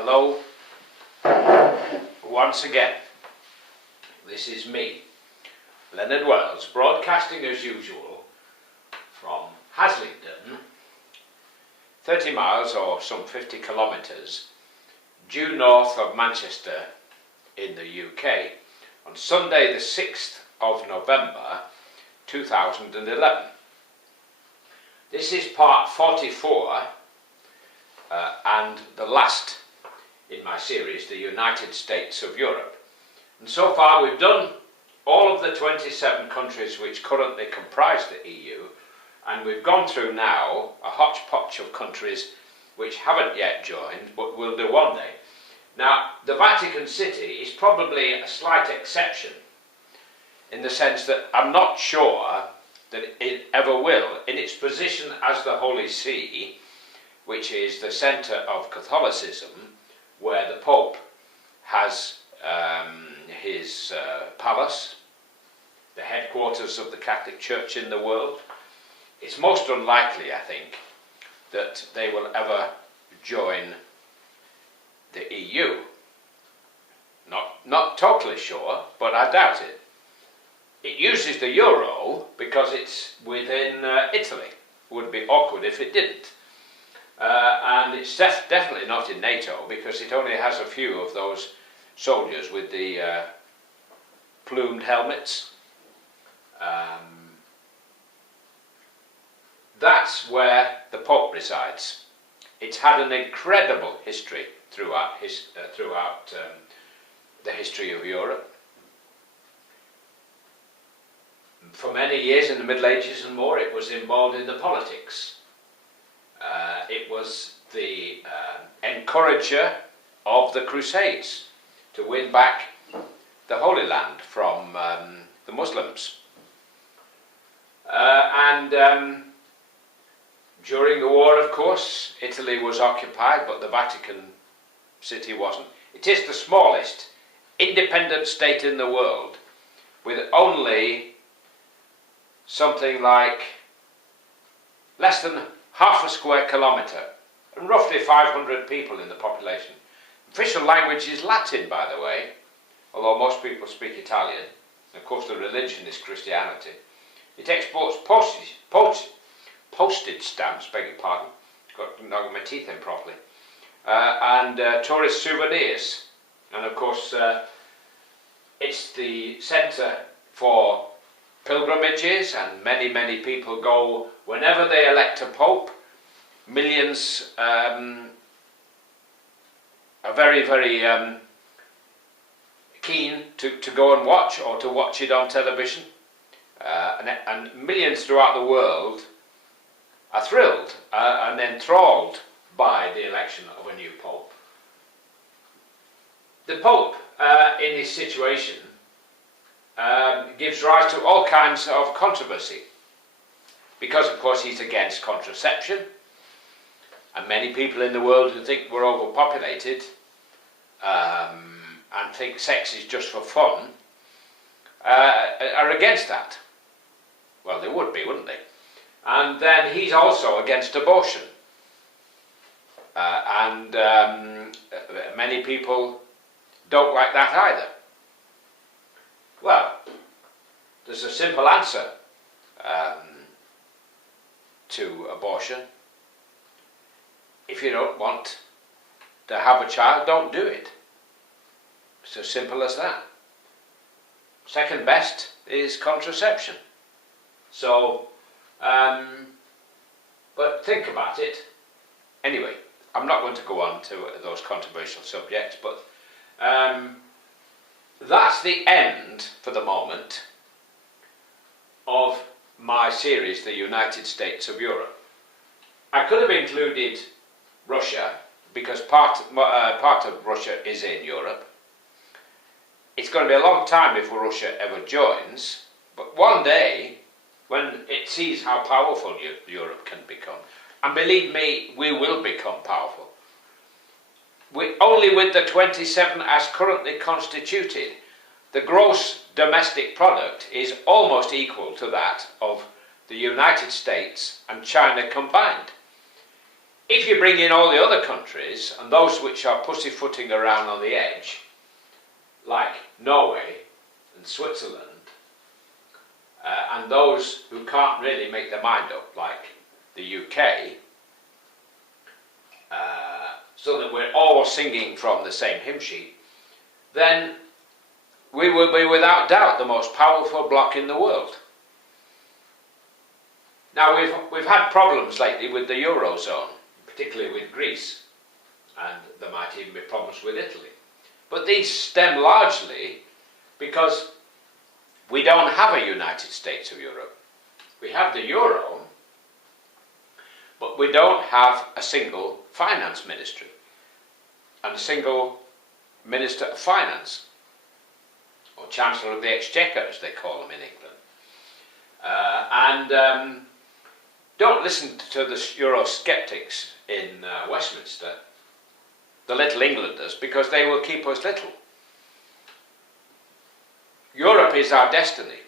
Hello, once again. This is me, Leonard, broadcasting as usual from HASLINGDEN, 30 miles or some 50 kilometres due north of Manchester in the UK, on Sunday the 6th of November 2011. This is part 44 and the last in my series, the United States of Europe. And so far we've done all of the 27 countries which currently comprise the EU, and we've gone through now a hodgepodge of countries which haven't yet joined but will do one day. Now, the Vatican City is probably a slight exception in the sense that I'm not sure that it ever will, in its position as the Holy See, which is the centre of Catholicism, where the Pope has his palace, the headquarters of the Catholic Church in the world. It's most unlikely, I think, that they will ever join the EU. Not totally sure, but I doubt it. It uses the euro because it's within Italy. It would be awkward if it didn't. And it's definitely not in NATO because it only has a few of those soldiers with the plumed helmets. That's where the Pope resides. It's had an incredible history throughout the history of Europe. For many years in the Middle Ages and more, it was involved in the politics. It was the encourager of the Crusades to win back the Holy Land from the Muslims. During the war, of course, Italy was occupied, but the Vatican City wasn't. It is the smallest independent state in the world, with only something like less than half a square kilometre and roughly 500 people in the population. Official language is Latin, by the way, although most people speak Italian. Of course, the religion is Christianity. It exports postage stamps, beg your pardon, got knocked my teeth in properly, and tourist souvenirs. And of course, it's the centre for pilgrimages, and many people go whenever they elect a pope. Millions are very keen to go and watch, or to watch it on television, and millions throughout the world are thrilled and enthralled by the election of a new pope. The pope, in his situation, gives rise to all kinds of controversy, because of course he's against contraception, and many people in the world who think we're overpopulated and think sex is just for fun are against that. Well, they would be, wouldn't they? And then he's also against abortion, and many people don't like that either. Well, there's a simple answer to abortion. If you don't want to have a child, don't do it. It's as simple as that. Second best is contraception. So, but think about it. Anyway, I'm not going to go on to those controversial subjects, but that's the end, for the moment, of my series, The United States of Europe. I could have included Russia, because part of Russia is in Europe. It's going to be a long time before Russia ever joins, but one day, when it sees how powerful Europe can become, and believe me, we will become powerful. Only with the 27 as currently constituted, the gross domestic product is almost equal to that of the United States and China combined. If if you bring in all the other countries, and those which are pussyfooting around on the edge, like Norway and Switzerland, and those who can't really make their mind up, like the UK, so that we're all singing from the same hymn sheet, then we will be without doubt the most powerful bloc in the world. Now we've had problems lately with the Eurozone, particularly with Greece, and there might even be problems with Italy. But these stem largely because we don't have a United States of Europe. We have the Euro, but we don't have a single finance ministry and a single Minister of Finance, or Chancellor of the Exchequer as they call them in England. Don't listen to the Eurosceptics in Westminster, the Little Englanders, because they will keep us little. Europe is our destiny.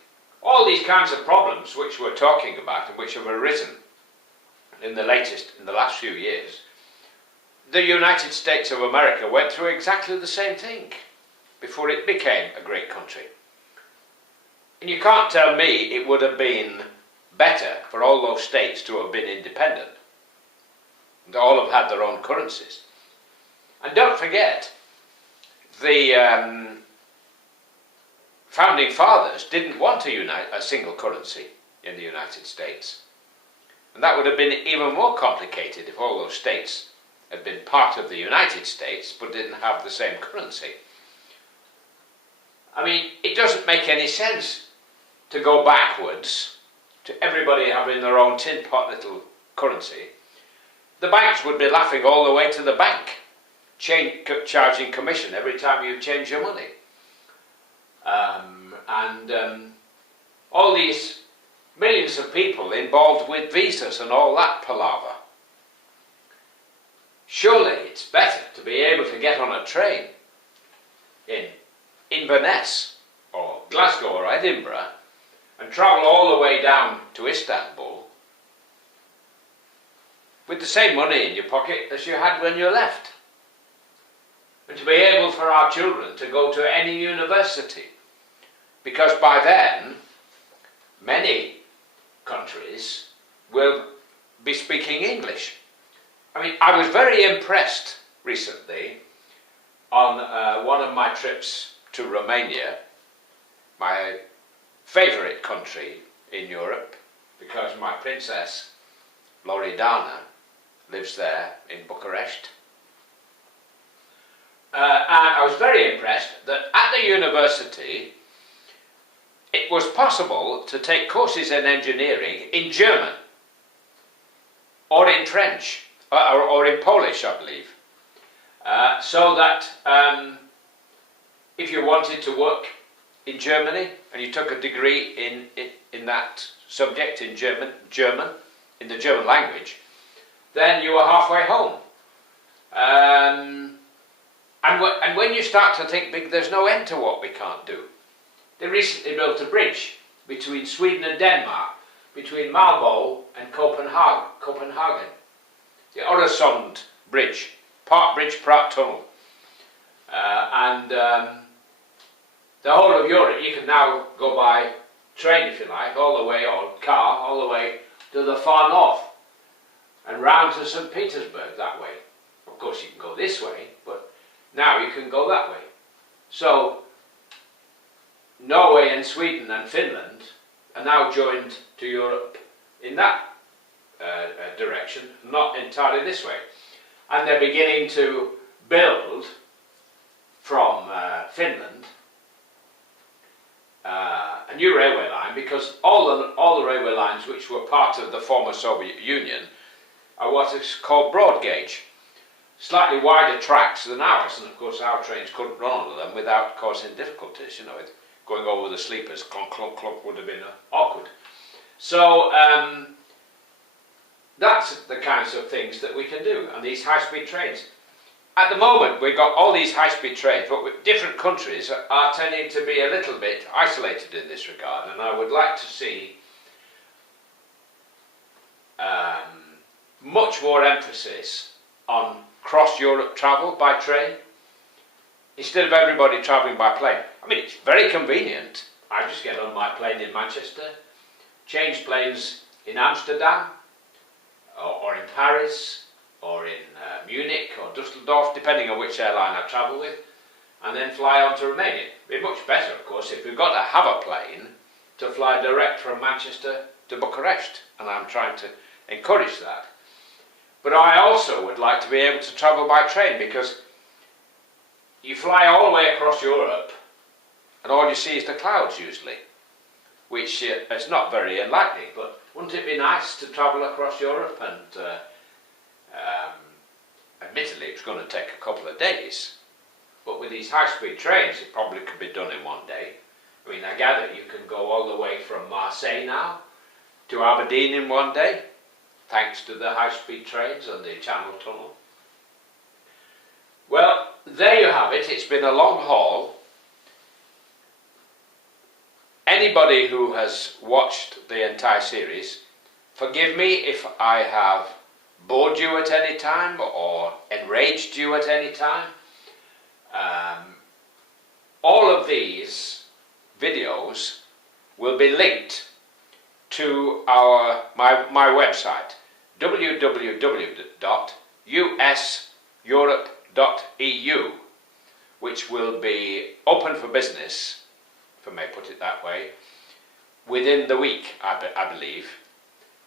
All these kinds of problems which we're talking about and which have arisen in the last few years, the United States of America went through exactly the same thing before it became a great country. And you can't tell me it would have been better for all those states to have been independent and all have had their own currencies. And don't forget, the founding fathers didn't want a single currency in the United States. And that would have been even more complicated if all those states had been part of the United States but didn't have the same currency. I mean, it doesn't make any sense to go backwards to everybody having their own tin pot little currency. The banks would be laughing all the way to the bank, charging commission every time you change your money. All these millions of people involved with visas and all that palaver. Surely it's better to be able to get on a train in Inverness or Glasgow or Edinburgh and travel all the way down to Istanbul with the same money in your pocket as you had when you left. And to be able for our children to go to any university, because by then many countries will be speaking English. I mean, I was very impressed recently on one of my trips to Romania, my favourite country in Europe, because my princess Loredana lives there in Bucharest. And I was very impressed that at the university it was possible to take courses in engineering in German or in French or in Polish, I believe, so that if you wanted to work in Germany and you took a degree in that subject in German, in the German language, then you were halfway home. And when you start to think big, there's no end to what we can't do. They recently built a bridge between Sweden and Denmark, between Malmö and Copenhagen. The Øresund Bridge, part bridge, part tunnel. The whole of Europe, you can now go by train, if you like, all the way, or car, all the way to the far north and round to St. Petersburg that way. Of course, you can go this way, but now you can go that way. So Norway and Sweden and Finland are now joined to Europe in that direction, not entirely this way. And they're beginning to build from Finland a new railway line, because all the railway lines which were part of the former Soviet Union are what is called broad gauge. Slightly wider tracks than ours, and of course our trains couldn't run on them without causing difficulties, you know, going over the sleepers, clunk, clunk, clunk, would have been awkward. So that's the kinds of things that we can do, and these high-speed trains. At the moment we've got all these high-speed trains, but different countries are tending to be a little bit isolated in this regard, and I would like to see much more emphasis on cross-Europe travel by train instead of everybody travelling by plane. I mean, it's very convenient. I just get on my plane in Manchester, change planes in Amsterdam, or in Paris, or in Munich, or Dusseldorf, depending on which airline I travel with, and then fly on to Romania. It'd be much better, of course, if we've got to have a plane to fly direct from Manchester to Bucharest, and I'm trying to encourage that. But I also would like to be able to travel by train, because you fly all the way across Europe and all you see is the clouds usually, which is not very enlightening. But wouldn't it be nice to travel across Europe? And admittedly it's going to take a couple of days, but with these high-speed trains it probably could be done in one day. I mean, I gather you can go all the way from Marseille now to Aberdeen in one day, thanks to the high-speed trains and the Channel Tunnel. Well, there you have it. It's been a long haul. Anybody who has watched the entire series, forgive me if I have bored you at any time or enraged you at any time. All of these videos will be linked to my website, www.useurope.eu, which will be open for business, if I may put it that way, within the week, I believe.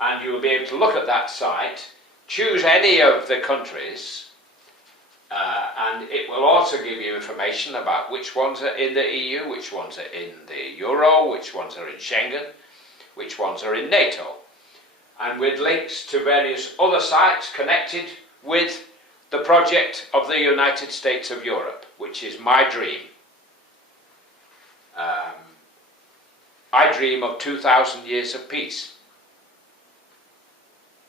And you will be able to look at that site, choose any of the countries, and it will also give you information about which ones are in the EU, which ones are in the Euro, which ones are in Schengen, which ones are in NATO, and with links to various other sites connected with the project of the United States of Europe, which is my dream. I dream of 2,000 years of peace.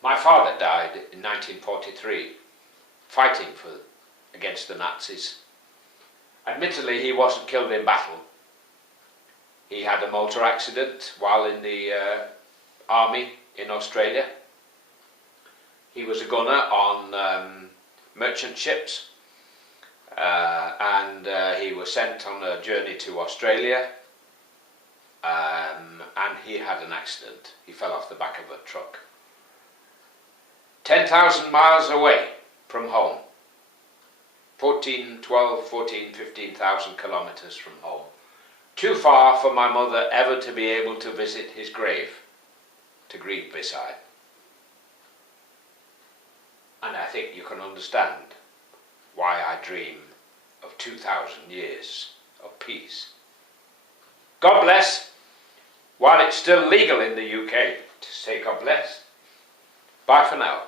My father died in 1943, fighting against the Nazis. Admittedly, he wasn't killed in battle. He had a motor accident while in the army in Australia. He was a gunner on merchant ships, and he was sent on a journey to Australia, and he had an accident. He fell off the back of a truck. 10,000 miles away from home. 15,000 kilometers from home. Too far for my mother ever to be able to visit his grave, to grieve beside. And I think you can understand why I dream of 2,000 years of peace. God bless, while it's still legal in the UK to say God bless. Bye for now.